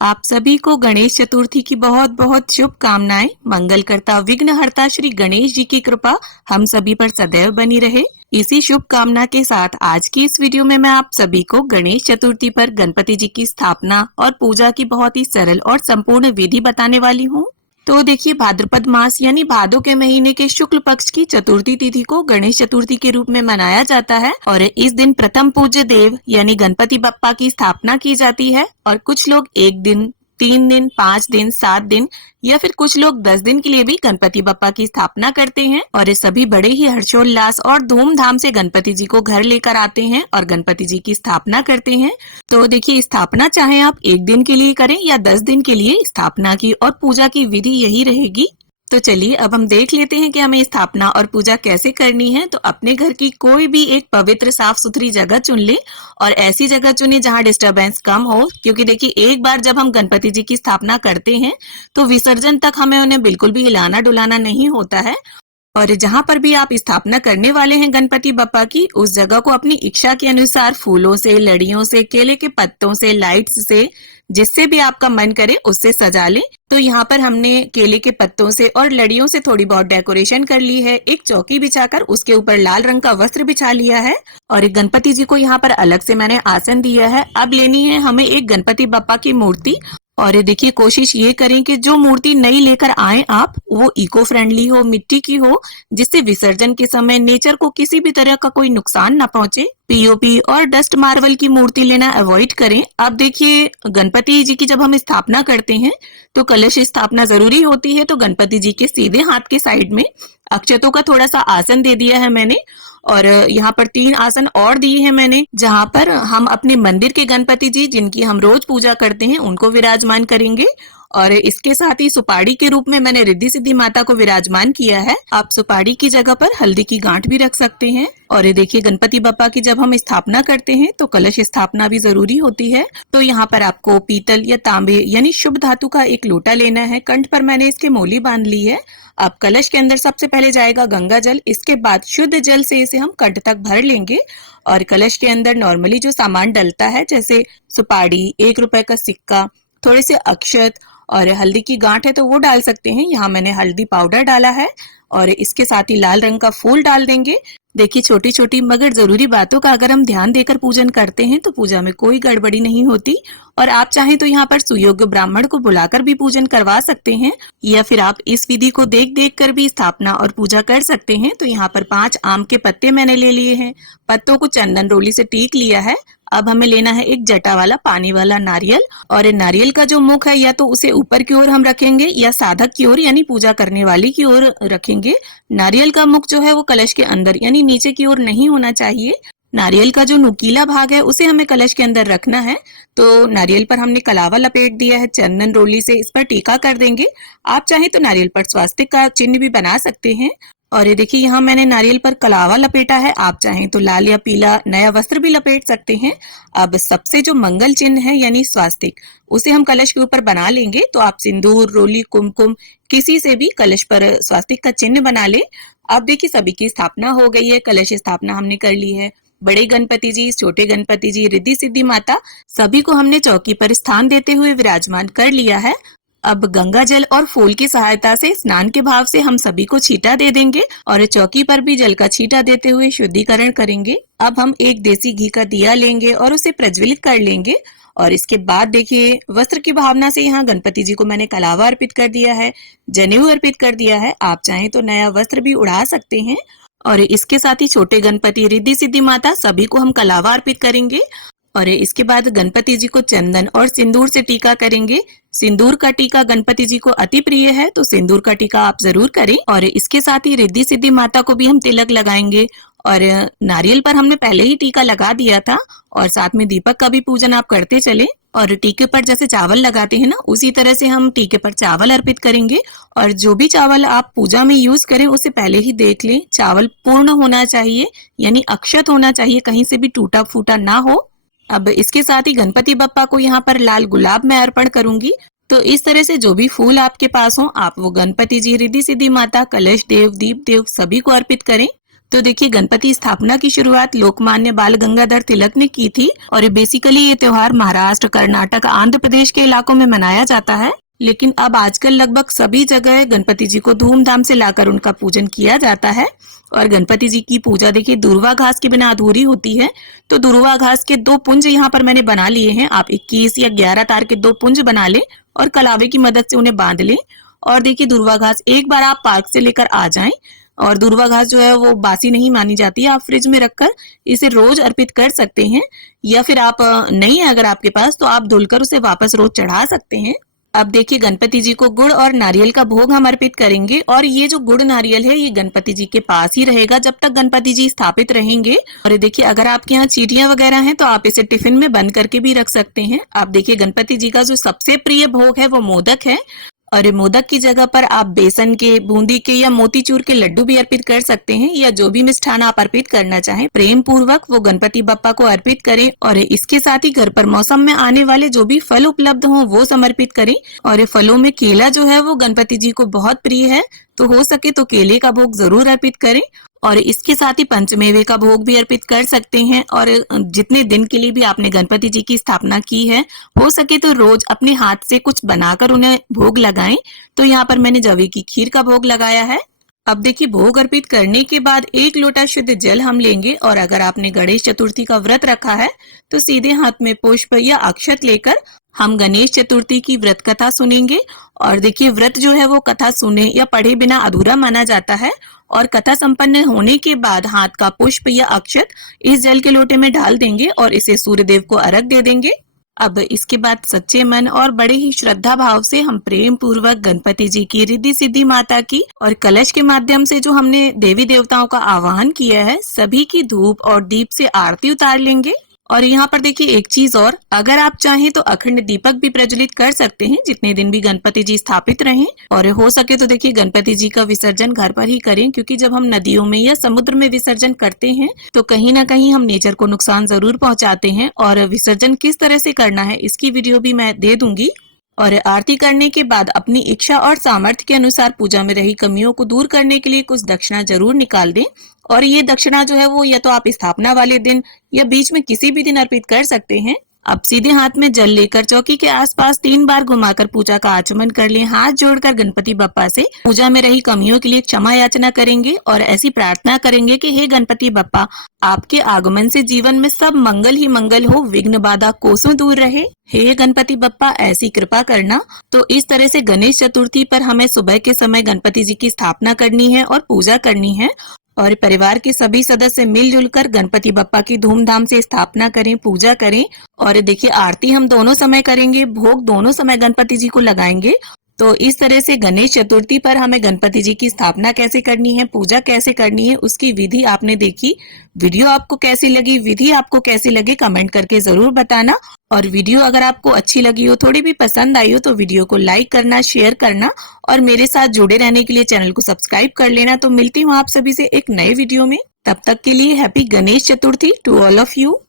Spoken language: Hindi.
आप सभी को गणेश चतुर्थी की बहुत बहुत शुभकामनाएं। मंगलकर्ता विघ्नहर्ता श्री गणेश जी की कृपा हम सभी पर सदैव बनी रहे। इसी शुभकामना के साथ आज की इस वीडियो में मैं आप सभी को गणेश चतुर्थी पर गणपति जी की स्थापना और पूजा की बहुत ही सरल और संपूर्ण विधि बताने वाली हूँ। तो देखिए, भाद्रपद मास यानी भादो के महीने के शुक्ल पक्ष की चतुर्थी तिथि को गणेश चतुर्थी के रूप में मनाया जाता है और इस दिन प्रथम पूज्य देव यानी गणपति बप्पा की स्थापना की जाती है। और कुछ लोग 1 दिन, 3 दिन, 5 दिन, 7 दिन या फिर कुछ लोग 10 दिन के लिए भी गणपति बप्पा की स्थापना करते हैं और ये सभी बड़े ही हर्षोल्लास और धूमधाम से गणपति जी को घर लेकर आते हैं और गणपति जी की स्थापना करते हैं। तो देखिए, स्थापना चाहे आप 1 दिन के लिए करें या 10 दिन के लिए, स्थापना की और पूजा की विधि यही रहेगी। तो चलिए अब हम देख लेते हैं कि हमें स्थापना और पूजा कैसे करनी है। तो अपने घर की कोई भी एक पवित्र साफ सुथरी जगह चुन ले और ऐसी जगह चुने जहां डिस्टरबेंस कम हो, क्योंकि देखिए, एक बार जब हम गणपति जी की स्थापना करते हैं तो विसर्जन तक हमें उन्हें बिल्कुल भी हिलाना डुलाना नहीं होता है। और जहां पर भी आप स्थापना करने वाले हैं गणपति बप्पा की, उस जगह को अपनी इच्छा के अनुसार फूलों से, लड़ियों से, केले के पत्तों से, लाइट्स से, जिससे भी आपका मन करे उससे सजा लें। तो यहाँ पर हमने केले के पत्तों से और लड़ियों से थोड़ी बहुत डेकोरेशन कर ली है। एक चौकी बिछाकर उसके ऊपर लाल रंग का वस्त्र बिछा लिया है और एक गणपति जी को यहाँ पर अलग से मैंने आसन दिया है। अब लेनी है हमें एक गणपति बप्पा की मूर्ति और देखिए, कोशिश ये करें कि जो मूर्ति नई लेकर आए आप वो इको फ्रेंडली हो, मिट्टी की हो, जिससे विसर्जन के समय नेचर को किसी भी तरह का कोई नुकसान ना पहुंचे। पीओपी और डस्ट मार्बल की मूर्ति लेना अवॉइड करें। अब देखिए, गणपति जी की जब हम स्थापना करते हैं तो कलश स्थापना जरूरी होती है। तो गणपति जी के सीधे हाथ के साइड में अक्षतों का थोड़ा सा आसन दे दिया है मैंने और यहाँ पर 3 आसन और दिए हैं मैंने, जहाँ पर हम अपने मंदिर के गणपति जी जिनकी हम रोज पूजा करते हैं उनको विराजमान करेंगे। और इसके साथ ही सुपाड़ी के रूप में मैंने रिद्धि सिद्धि माता को विराजमान किया है। आप सुपाड़ी की जगह पर हल्दी की गांठ भी रख सकते हैं। और ये देखिए, गणपति बप्पा की जब हम स्थापना करते हैं तो कलश स्थापना भी जरूरी होती है। तो यहाँ पर आपको पीतल या तांबे यानी शुभ धातु का एक लोटा लेना है। कंठ पर मैंने इसके मोली बांध ली है। अब कलश के अंदर सबसे पहले जाएगा गंगा जल, इसके बाद शुद्ध जल से इसे हम कंठ तक भर लेंगे। और कलश के अंदर नॉर्मली जो सामान डलता है, जैसे सुपाड़ी, 1 रुपए का सिक्का, थोड़े से अक्षत और हल्दी की गांठ है तो वो डाल सकते हैं। यहाँ मैंने हल्दी पाउडर डाला है और इसके साथ ही लाल रंग का फूल डाल देंगे। देखिए, छोटी छोटी मगर जरूरी बातों का अगर हम ध्यान देकर पूजन करते हैं तो पूजा में कोई गड़बड़ी नहीं होती। और आप चाहें तो यहाँ पर सुयोग्य ब्राह्मण को बुलाकर भी पूजन करवा सकते हैं या फिर आप इस विधि को देख देख कर भी स्थापना और पूजा कर सकते हैं। तो यहाँ पर 5 आम के पत्ते मैंने ले लिए हैं। पत्तों को चंदन रोली से टीक लिया है। अब हमें लेना है एक जटा वाला पानी वाला नारियल और नारियल का जो मुख है या तो उसे ऊपर की ओर हम रखेंगे या साधक की ओर यानी पूजा करने वाली की ओर रखेंगे। नारियल का मुख जो है वो कलश के अंदर यानी नीचे की ओर नहीं होना चाहिए। नारियल का जो नुकीला भाग है उसे हमें कलश के अंदर रखना है। तो नारियल पर हमने कलावा लपेट दिया है, चंदन रोली से इस पर टीका कर देंगे। आप चाहे तो नारियल पर स्वास्तिक का चिन्ह भी बना सकते हैं। और ये देखिए, यहाँ मैंने नारियल पर कलावा लपेटा है। आप चाहें तो लाल या पीला नया वस्त्र भी लपेट सकते हैं। अब सबसे जो मंगल चिन्ह है यानी स्वास्तिक, उसे हम कलश के ऊपर बना लेंगे। तो आप सिंदूर, रोली, कुमकुम किसी से भी कलश पर स्वास्तिक का चिन्ह बना ले। अब देखिए, सभी की स्थापना हो गई है। कलश स्थापना हमने कर ली है। बड़े गणपति जी, छोटे गणपति जी, रिद्धि सिद्धि माता, सभी को हमने चौकी पर स्थान देते हुए विराजमान कर लिया है। अब गंगा जल और फूल की सहायता से स्नान के भाव से हम सभी को छींटा दे देंगे और चौकी पर भी जल का छींटा देते हुए शुद्धिकरण करेंगे। अब हम एक देसी घी का दिया लेंगे और उसे प्रज्वलित कर लेंगे। और इसके बाद देखिए, वस्त्र की भावना से यहाँ गणपति जी को मैंने कलावा अर्पित कर दिया है, जनेऊ अर्पित कर दिया है। आप चाहें तो नया वस्त्र भी उड़ा सकते हैं। और इसके साथ ही छोटे गणपति, रिद्धि सिद्धि माता, सभी को हम कलावा अर्पित करेंगे। और इसके बाद गणपति जी को चंदन और सिंदूर से टीका करेंगे। सिंदूर का टीका गणपति जी को अति प्रिय है तो सिंदूर का टीका आप जरूर करें। और इसके साथ ही रिद्धि सिद्धि माता को भी हम तिलक लगाएंगे। और नारियल पर हमने पहले ही टीका लगा दिया था और साथ में दीपक का भी पूजन आप करते चले। और टीके पर जैसे चावल लगाते हैं ना, उसी तरह से हम टीके पर चावल अर्पित करेंगे। और जो भी चावल आप पूजा में यूज करें उसे पहले ही देख लें। चावल पूर्ण होना चाहिए यानी अक्षत होना चाहिए, कहीं से भी टूटा फूटा ना हो। अब इसके साथ ही गणपति बप्पा को यहाँ पर लाल गुलाब मैं अर्पण करूंगी। तो इस तरह से जो भी फूल आपके पास हो, आप वो गणपति जी, रिद्धि सिद्धि माता, कलश देव, दीप देव सभी को अर्पित करें। तो देखिए गणपति स्थापना की शुरुआत लोकमान्य बाल गंगाधर तिलक ने की थी और बेसिकली ये त्योहार महाराष्ट्र, कर्नाटक, आंध्र प्रदेश के इलाकों में मनाया जाता है। लेकिन अब आजकल लगभग सभी जगह गणपति जी को धूमधाम से लाकर उनका पूजन किया जाता है। और गणपति जी की पूजा देखिए दुर्वा घास के बिना अधूरी होती है। तो दुर्वा घास के 2 पुंज यहाँ पर मैंने बना लिए हैं। आप 21 या 11 तार के 2 पुंज बना लें और कलावे की मदद से उन्हें बांध लें। और देखिए दुर्वा घास एक बार आप पार्क से लेकर आ जाएं। और दुर्वा घास जो है वो बासी नहीं मानी जाती है। आप फ्रिज में रखकर इसे रोज अर्पित कर सकते हैं, या फिर आप नहीं है अगर आपके पास तो आप धुलकर उसे वापस रोज चढ़ा सकते हैं। अब देखिए गणपति जी को गुड़ और नारियल का भोग हम अर्पित करेंगे और ये जो गुड़ नारियल है ये गणपति जी के पास ही रहेगा जब तक गणपति जी स्थापित रहेंगे। और देखिए अगर आपके यहाँ चीटियां वगैरह हैं तो आप इसे टिफिन में बंद करके भी रख सकते हैं। आप देखिए गणपति जी का जो सबसे प्रिय भोग है वो मोदक है और मोदक की जगह पर आप बेसन के, बूंदी के या मोतीचूर के लड्डू भी अर्पित कर सकते हैं, या जो भी मिष्ठान आप अर्पित करना चाहें प्रेम पूर्वक वो गणपति बप्पा को अर्पित करें। और इसके साथ ही घर पर मौसम में आने वाले जो भी फल उपलब्ध हों वो समर्पित करें। और फलों में केला जो है वो गणपति जी को बहुत प्रिय है, तो हो सके तो केले का भोग जरूर अर्पित करें। और इसके साथ ही पंचमेवे का भोग भी अर्पित कर सकते हैं। और जितने दिन के लिए भी आपने गणपति जी की स्थापना की है, हो सके तो रोज अपने हाथ से कुछ बनाकर उन्हें भोग लगाएं। तो यहाँ पर मैंने जवे की खीर का भोग लगाया है। अब देखिए भोग अर्पित करने के बाद 1 लोटा शुद्ध जल हम लेंगे और अगर आपने गणेश चतुर्थी का व्रत रखा है तो सीधे हाथ में पुष्प या अक्षत लेकर हम गणेश चतुर्थी की व्रत कथा सुनेंगे। और देखिए व्रत जो है वो कथा सुने या पढ़े बिना अधूरा माना जाता है। और कथा संपन्न होने के बाद हाथ का पुष्प या अक्षत इस जल के लोटे में डाल देंगे और इसे सूर्य देव को अर्घ दे देंगे। अब इसके बाद सच्चे मन और बड़े ही श्रद्धा भाव से हम प्रेम पूर्वक गणपति जी की, रिद्धि सिद्धि माता की और कलश के माध्यम से जो हमने देवी देवताओं का आवाहन किया है सभी की धूप और दीप से आरती उतार लेंगे। और यहाँ पर देखिए एक चीज और, अगर आप चाहें तो अखंड दीपक भी प्रज्वलित कर सकते हैं जितने दिन भी गणपति जी स्थापित रहें। और हो सके तो देखिए गणपति जी का विसर्जन घर पर ही करें, क्योंकि जब हम नदियों में या समुद्र में विसर्जन करते हैं तो कहीं ना कहीं हम नेचर को नुकसान जरूर पहुंचाते हैं। और विसर्जन किस तरह से करना है इसकी वीडियो भी मैं दे दूंगी। और आरती करने के बाद अपनी इच्छा और सामर्थ्य के अनुसार पूजा में रही कमियों को दूर करने के लिए कुछ दक्षिणा जरूर निकाल दें। और ये दक्षिणा जो है वो या तो आप स्थापना वाले दिन या बीच में किसी भी दिन अर्पित कर सकते हैं। अब सीधे हाथ में जल लेकर चौकी के आसपास 3 बार घुमाकर पूजा का आचमन कर लें। हाथ जोड़कर गणपति बप्पा से पूजा में रही कमियों के लिए क्षमा याचना करेंगे और ऐसी प्रार्थना करेंगे कि हे गणपति बप्पा, आपके आगमन से जीवन में सब मंगल ही मंगल हो, विघ्न बाधा कोसों दूर रहे। हे गणपति बप्पा ऐसी कृपा करना। तो इस तरह से गणेश चतुर्थी पर हमें सुबह के समय गणपति जी की स्थापना करनी है और पूजा करनी है। और परिवार के सभी सदस्य मिलजुल कर गणपति बप्पा की धूमधाम से स्थापना करें, पूजा करें। और देखिए आरती हम दोनों समय करेंगे, भोग दोनों समय गणपति जी को लगाएंगे। तो इस तरह से गणेश चतुर्थी पर हमें गणपति जी की स्थापना कैसे करनी है, पूजा कैसे करनी है, उसकी विधि आपने देखी। वीडियो आपको कैसी लगी, विधि आपको कैसी लगी, कमेंट करके जरूर बताना। और वीडियो अगर आपको अच्छी लगी हो, थोड़ी भी पसंद आई हो तो वीडियो को लाइक करना, शेयर करना और मेरे साथ जुड़े रहने के लिए चैनल को सब्सक्राइब कर लेना। तो मिलती हूँ आप सभी से एक नए वीडियो में। तब तक के लिए happy Ganesh Chaturthi to all of you.